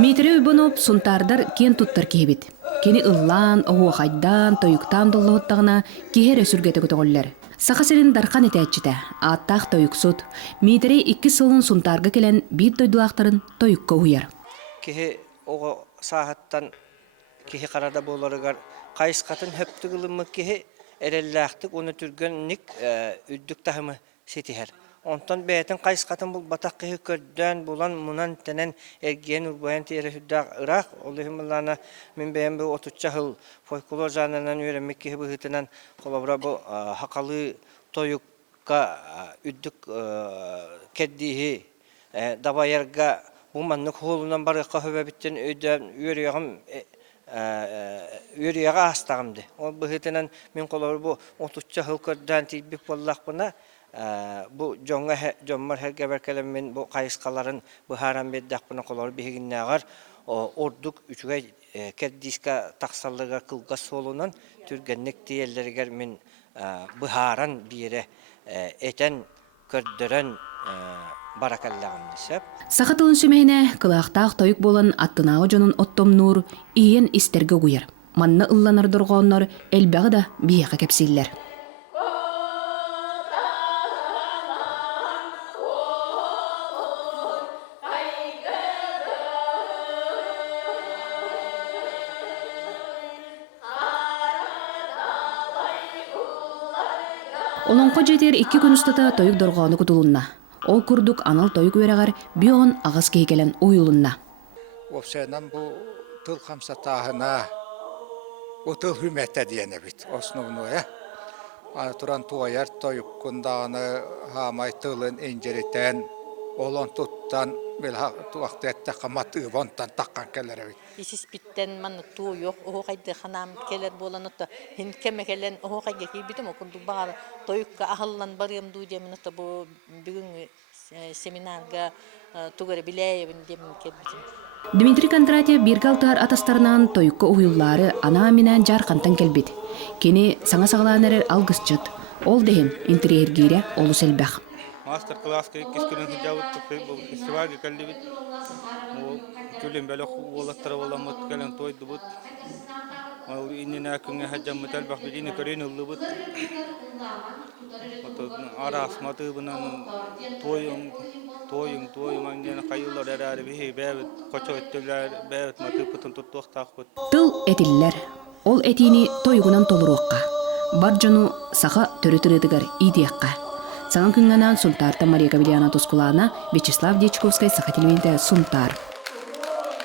Митре үбөнөп сунтардар кен туттар киһибит. Кени ыллаан, оуахайдан, тойуктан доллоһуттагына киһер өсүргете көтөгөллөр. Саха сирин дархан этээччите, аттаах тойуксут. Митре 2 сылын сунтарга келен бир тойдулаактарын тойукка уяр. Киһи ого саахаттан киһи карада болоругар кайыскатын хөптүгүлүммү киһи эреллээхтик уну түргөн ник үддүк тахымы сетихер. Онтон бәйтен кайыскатын бул батак киһи көрдөн булан мунан тенен эрген урбаян тире хүддак ырак олыхымлана мен бәйем бу 30 жыл фольклор жанынан үйренмек киһи быһытынан колобра бу хакалы тоюкка үддүк кеддиһи дабаярга бу маннык холунан барыкка хөбөбиттен өйдөн үйрüяга астагымды. Ол быһытынан мен колобра бу 30 жыл көрдөн тибик боллакпына bu jonmar herge berkelem men bu kayıskaların bu haram beddakpına kolor bihiginagar orduk üçüge keddiska taksallıga kılgas solunan türgennek diyellerger men bu haran bire eten kördören barakallagım desep. Сахатылын сүмейне кылаактаах тойук болан аттынаагы жонун оттомнуур иен истерге уяр. Манна ылланар доргооннор элбägi да бияка кепсиллер. Олонко жетер 2 күн устата тойук доргоону кутулунна. Ол курдук анал тойук өрегар бион агас кейкелен уюлунна. Опсенан бу тыл камсатаахына бу тыл хүрмөтө дияне бит. Основное. Аны туран туаяр тойуккундаганы хамай тылын инжеритен олон туттан бел туактетте камат ыбонтан таккан келер бит. Исис биттен ман туу yok о кайда ханам келер боланытта хин кеме келен о кайга кибитим окунду бар тоюкка ахаллан барым ду деминатта бу бүгүн семинарга тугары билеевин демин кебитим. Дмитрий Кондратьев биргалтар атастарынан тойукка уюллары ана менен жаркантан келбит. Кени саңа сагаланер алгысчыт. Ол дехин интерьергире олу селбах. Мастер-класс кескенен хижабыт бұл фестивальге кәлдебит. Ол күлен бәлі олаттары оламыт кәлен тойды бұд. Ол иннен әкіңе хаджамыт әлбақ бедені көрен ұлды бұд. Арас матыбынан тойың аңдені қайылар әрі бейі бәвіт, қоча өттілер бәвіт матып бұтын тұттуқтақ бұд. Тыл этиллер. Ол этини тойгунан толуруаққа. Бар жону саха төрі-түредігер идияққа. Саңан күнганан Сунтарта Мария Гавриловна Тускулана, Вячеслав Дечковский, Саха телевидения Сунтар.